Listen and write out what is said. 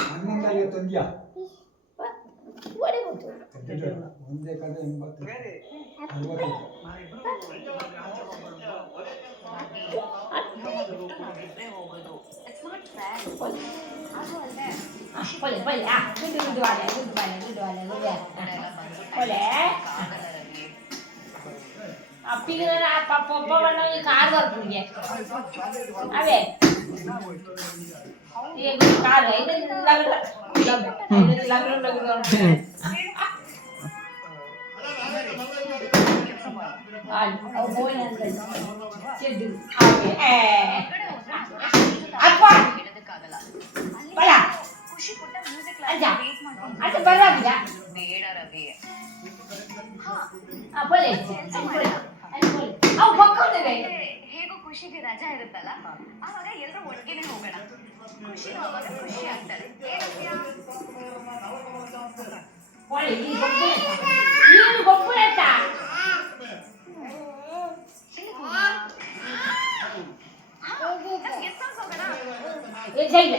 ಹನ್ನೊಂದಾಗಿ ತಂದ್ಯಾ ಒಡೆ ಗೊತ್ತು ಒಂದೇ ಕಡೆ 80 ಅಪ್ಪಿಗೆ ಪಪ್ಪ ಬಣ್ಣ ಈ ಕಾರ್ ಬರ್ತಿಗೆ ಅವೇ ये कार है इधर लग आज और बोल अंदर चिड़ आगे अप्पा बड़ा ಖುಷಿ ಕೊಟ್ಟ ಮ್ಯೂಸಿಕ್ ಕ್ಲಾಸ್ ವೇಟ್ ಮಾಡ್ಕೊಂಡು अच्छा ಪರವಾಗಿಲ್ಲ ಬೇಡ ರವಿ बोले ಅವು ಬಕ್ಕೋದಿದೆ ಹೇಗೋ ಖುಷಿಗೆ ರಜಾ ಇರುತ್ತಲ್ಲ ಆವಾಗ ಎಲ್ಲರೂ ಒಟ್ಟಿಗೆನೇ ಹೋಗೋಣ ಖುಷಿನೂ ಅವಾಗ ಖುಷಿ ಆಗ್ತಾರೆ ಏನಂತೀಯ बोले ಈ ಗೊಬ್ಬರ ಗೆಸ್ಟ್ ಹೌಸ್ ಹೋಗೋಣ ये चाहिए